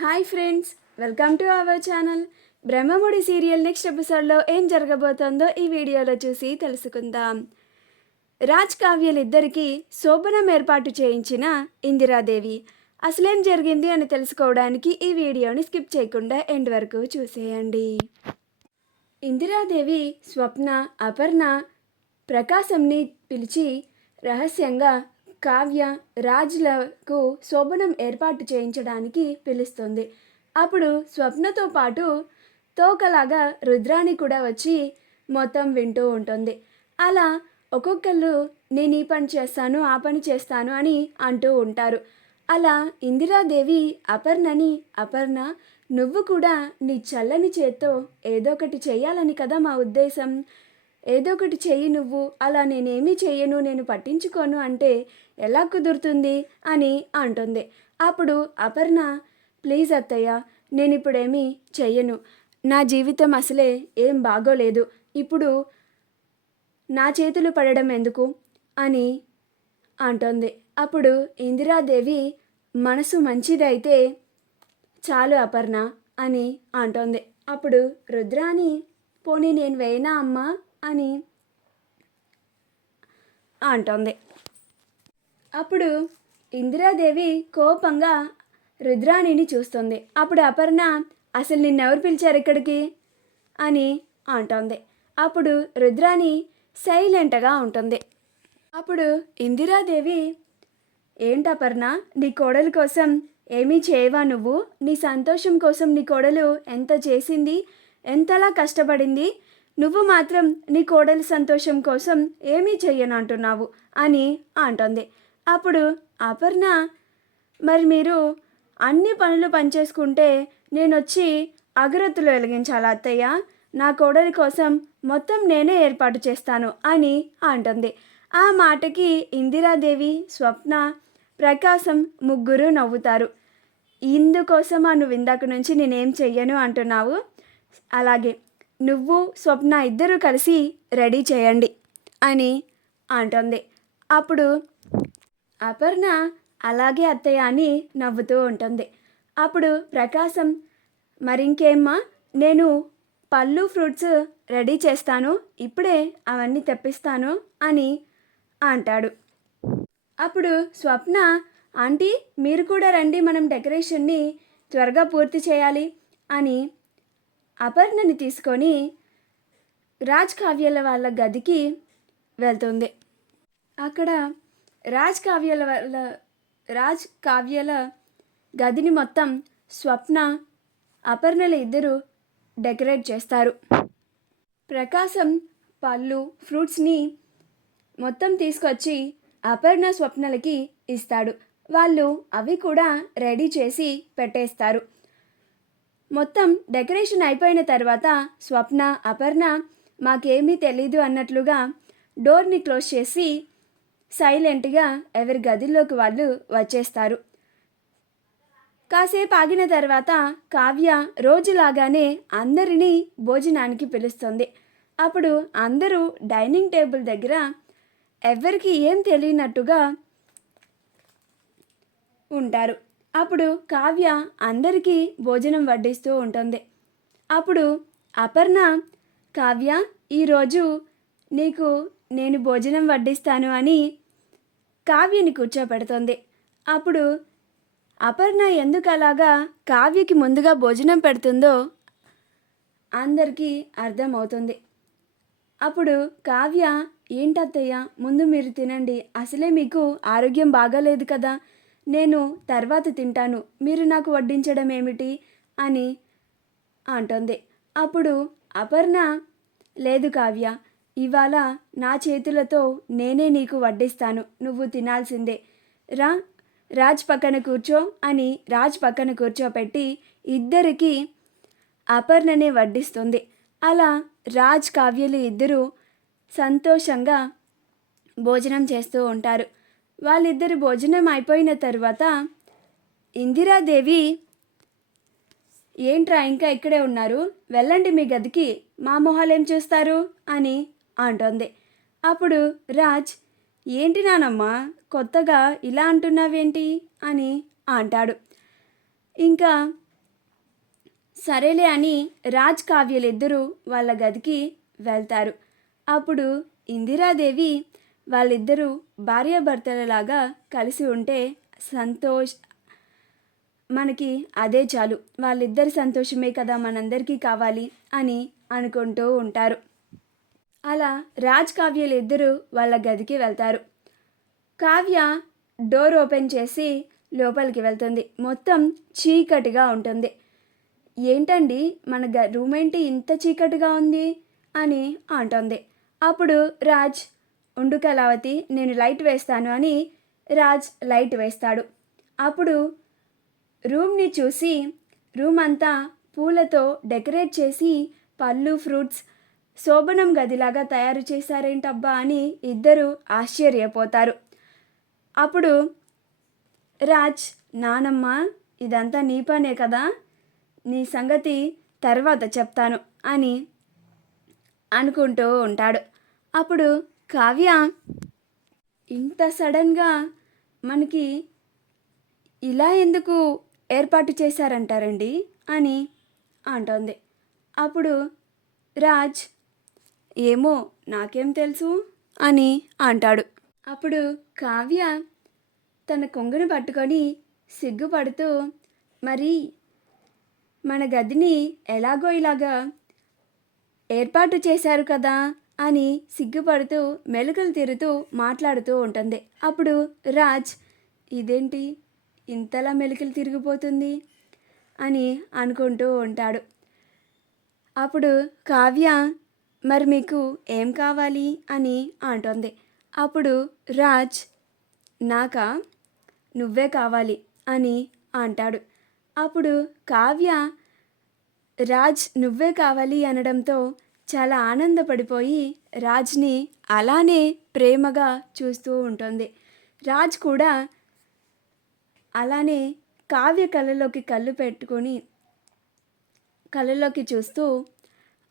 Hi friends, welcome to our channel. Brahmamudi serial next ఎపిసోడ్లో ఏం జరగబోతోందో ఈ వీడియోలో చూసి తెలుసుకుందాం. రాజ్ కావ్యలిద్దరికీ శోభనం ఏర్పాటు చేయించిన ఇందిరాదేవి అసలేం జరిగింది అని తెలుసుకోవడానికి ఈ వీడియోని స్కిప్ చేయకుండా ఎండ్ వరకు చూసేయండి. ఇందిరాదేవి స్వప్న, అపర్ణ, ప్రకాశంని పిలిచి రహస్యంగా కావ్య, రాజులకు శోభనం ఏర్పాటు చేయించడానికి పిలుస్తుంది. అప్పుడు స్వప్నతో పాటు తోకలాగా రుద్రాణి కూడా వచ్చి మొత్తం వింటూ ఉంటుంది. అలా ఒక్కొక్కళ్ళు నేను ఈ పని చేస్తాను, ఆ పని చేస్తాను అని అంటూ ఉంటారు. అలా ఇందిరాదేవి అపర్ణని, అపర్ణ నువ్వు కూడా నీ చల్లని చేత్తో ఏదో ఒకటి చెయ్యాలని కదా మా ఉద్దేశం, ఏదో ఒకటి చెయ్యి నువ్వు, అలా నేనేమీ చెయ్యను, నేను పట్టించుకోను అంటే ఎలా కుదురుతుంది అని అంటుంది. అప్పుడు అపర్ణ, ప్లీజ్ అత్తయ్య, నేను ఇప్పుడేమీ చెయ్యను, నా జీవితం అసలే ఏం బాగోలేదు, ఇప్పుడు నా చేతులు పడడం ఎందుకు అని అంటుంది. అప్పుడు ఇందిరాదేవి మనసు మంచిదైతే చాలు అపర్ణ అని అంటుంది. అప్పుడు రుద్రాని, పోనీ నేను వేయనా అమ్మా అని అంటుంది. అప్పుడు ఇందిరాదేవి కోపంగా రుద్రాణిని చూస్తుంది. అప్పుడు అపర్ణ, అసలు నిన్నెవరు పిలిచారు ఇక్కడికి అని అంటుంది. అప్పుడు రుద్రాణి సైలెంట్గా ఉంటుంది. అప్పుడు ఇందిరాదేవి, ఏంటపర్ణ, నీ కోడలి కోసం ఏమీ చేయవా నువ్వు? నీ సంతోషం కోసం నీ కోడలు ఎంత చేసింది, ఎంతలా కష్టపడింది, నువ్వు మాత్రం నీ కోడలి సంతోషం కోసం ఏమీ చెయ్యనంటున్నావు అని అంటుంది. అప్పుడు అపర్ణ, మరి మీరు అన్ని పనులు పనిచేసుకుంటే నేను వచ్చి అగరత్తులు వెలిగించాలా అత్తయ్య? నా కోడలి కోసం మొత్తం నేనే ఏర్పాటు చేస్తాను అని అంటుంది. ఆ మాటకి ఇందిరాదేవి, స్వప్న, ప్రకాశం ముగ్గురు నవ్వుతారు. ఇందుకోసమా నువ్వు ఇందాక నుంచి నేనేం చెయ్యను అంటున్నావు? అలాగే నువ్వు స్వప్న ఇద్దరు కలిసి రెడీ చేయండి అని అంటుంది. అప్పుడు అపర్ణ, అలాగే అత్తయ్య అని నవ్వుతూ ఉంటుంది. అప్పుడు ప్రకాశం, మరింకేమ్మా, నేను పళ్ళు, ఫ్రూట్స్ రెడీ చేస్తాను, ఇప్పుడే అవన్నీ తెప్పిస్తాను అని అంటాడు. అప్పుడు స్వప్న, ఆంటీ మీరు కూడా రండి, మనం డెకరేషన్ని త్వరగా పూర్తి చేయాలి అని అపర్ణని తీసుకొని రాజ్ కావ్యాల వాళ్ళ గదికి వెళ్తుంది. అక్కడ రాజ్ కావ్యాల గదిని మొత్తం స్వప్న, అపర్ణలు ఇద్దరు డెకరేట్ చేస్తారు. ప్రకాశం పళ్ళు, ఫ్రూట్స్ని మొత్తం తీసుకొచ్చి అపర్ణ, స్వప్నలకి ఇస్తాడు. వాళ్ళు అవి కూడా రెడీ చేసి పెట్టేస్తారు. మొత్తం డెకరేషన్ అయిపోయిన తర్వాత స్వప్న, అపర్ణ మాకేమీ తెలీదు అన్నట్లుగా డోర్ని క్లోజ్ చేసి సైలెంట్గా ఎవరి గదిలోకి వాళ్ళు వచ్చేస్తారు. కాసేపు ఆగిన తర్వాత కావ్య రోజులాగానే అందరినీ భోజనానికి పిలుస్తుంది. అప్పుడు అందరూ డైనింగ్ టేబుల్ దగ్గర ఎవరికి ఏం తెలియనట్టుగా ఉంటారు. అప్పుడు కావ్య అందరికీ భోజనం వడ్డిస్తూ ఉంటుంది. అప్పుడు అపర్ణ, కావ్య, ఈరోజు నీకు నేను భోజనం వడ్డిస్తాను అని కావ్యని కూర్చోపెడుతుంది. అప్పుడు అపర్ణ ఎందుకు అలాగా కావ్యకి ముందుగా భోజనం పెడుతుందో అందరికీ అర్థమవుతుంది. అప్పుడు కావ్య, ఏంటత్తయ్య, ముందు మీరు తినండి, అసలే మీకు ఆరోగ్యం బాగాలేదు కదా, నేను తర్వాత తింటాను, మీరు నాకు వడ్డించడం ఏమిటి అని అంటుంది. అప్పుడు అపర్ణ, లేదు కావ్య, ఇవాళ నా చేతులతో నేనే నీకు వడ్డిస్తాను, నువ్వు తినాల్సిందే, రా, రాజ్ పక్కన కూర్చో అని రాజ్ పక్కన కూర్చోపెట్టి ఇద్దరికీ అపర్ణనే వడ్డిస్తుంది. అలా రాజ్, కావ్యలు ఇద్దరూ సంతోషంగా భోజనం చేస్తూ ఉంటారు. వాళ్ళిద్దరు భోజనం అయిపోయిన తర్వాత ఇందిరాదేవి, ఏంట్రా ఇంకా ఇక్కడే ఉన్నారు, వెళ్ళండి మీ గదికి, మా మొహాలేం చూస్తారు అని అంటుంది. అప్పుడు రాజ్, ఏంటి నానమ్మ కొత్తగా ఇలా అంటున్నావేంటి అని అంటాడు. ఇంకా సరేలే అని రాజ్ కావ్యలిద్దరూ వాళ్ళ గదికి వెళ్తారు. అప్పుడు ఇందిరాదేవి వాళ్ళిద్దరూ భార్యాభర్తలలాగా కలిసి ఉంటే మనకి అదే చాలు, వాళ్ళిద్దరి సంతోషమే కదా మనందరికీ కావాలి అని అనుకుంటూ ఉంటారు. అలా రాజ్ కావ్యలిద్దరూ వాళ్ళ గదికి వెళ్తారు. కావ్య డోర్ ఓపెన్ చేసి లోపలికి వెళ్తుంది. మొత్తం చీకటిగా ఉంటుంది. ఏంటండి మన రూమ్ ఏంటి ఇంత చీకటిగా ఉంది అని అంటుంది. అప్పుడు రాజ్, ఉండు కళావతి నేను లైట్ వేస్తాను అని రాజ్ లైట్ వేస్తాడు. అప్పుడు రూమ్ని చూసి రూమ్ అంతా పూలతో డెకరేట్ చేసి పళ్ళు ఫ్రూట్స్ శోభనం గదిలాగా తయారు చేశారేంటబ్బా అని ఇద్దరు ఆశ్చర్యపోతారు. అప్పుడు రాజ్, నానమ్మ ఇదంతా నీ పనే కదా, నీ సంగతి తర్వాత చెప్తాను అని అనుకుంటూ ఉంటాడు. అప్పుడు కావ్య, ఇంత సడన్గా మనకి ఇలా ఎందుకు ఏర్పాటు చేశారంటారండి అని అంటోంది. అప్పుడు రాజ్, ఏమో నాకేం తెలుసు అని అంటాడు. అప్పుడు కావ్య తన కొంగును పట్టుకొని సిగ్గుపడుతూ, మరి మన గదిని ఎలాగో ఇలాగా ఏర్పాటు చేశారు కదా అని సిగ్గుపడుతూ మెలికలు తిరుగుతూ మాట్లాడుతూ ఉంటుంది. అప్పుడు రాజ్, ఇదేంటి ఇంతలా మెలికలు తిరిగిపోతుంది అని అనుకుంటూ ఉంటాడు. అప్పుడు కావ్య, మరి మీకు ఏం కావాలి అని అంటుంది. అప్పుడు రాజ్, నాకా నువ్వే కావాలి అని అంటాడు. అప్పుడు కావ్య రాజ్ నువ్వే కావాలి అనడంతో చాలా ఆనందపడిపోయి రాజ్ని అలానే ప్రేమగా చూస్తూ ఉంటుంది. రాజ్ కూడా అలానే కావ్య కళ్ళలోకి కళ్ళు పెట్టుకొని కళ్ళలోకి చూస్తూ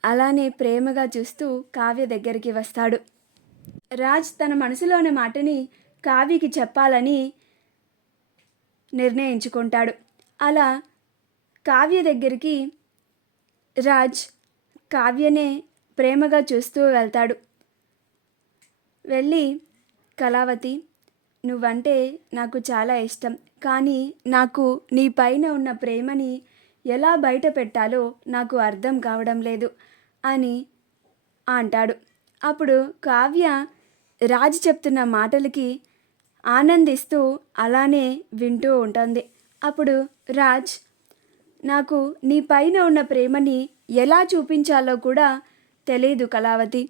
అలానే ప్రేమగా చూస్తూ కావ్య దగ్గరికి వస్తాడు. రాజ్ తన మనసులోని మాటని కావ్యకి చెప్పాలని నిర్ణయించుకుంటాడు. అలా కావ్య దగ్గరికి రాజ్ కావ్యనే ప్రేమగా చూస్తూ వెళ్తాడు. వెళ్ళి, కళావతి నువ్వంటే నాకు చాలా ఇష్టం, కానీ నాకు నీ పైన ఉన్న ప్రేమని ఎలా బయట పెట్టాలో నాకు అర్థం కావడం లేదు అని అంటాడు. అప్పుడు కావ్య రాజు చెప్తున్న మాటలకి ఆనందిస్తూ అలానే వింటూ ఉంటుంది. అప్పుడు రాజ్, నాకు నీ పైన ఉన్న ప్రేమని ఎలా చూపించాలో కూడా తెలియదు కళావతి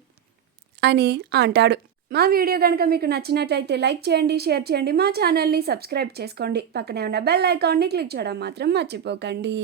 అని అంటాడు. మా వీడియో కనుక మీకు నచ్చినట్లయితే లైక్ చేయండి, షేర్ చేయండి, మా ఛానల్ని సబ్స్క్రైబ్ చేసుకోండి, పక్కనే ఉన్న బెల్ ఐకాన్ని క్లిక్ చేయడం మాత్రం మర్చిపోకండి.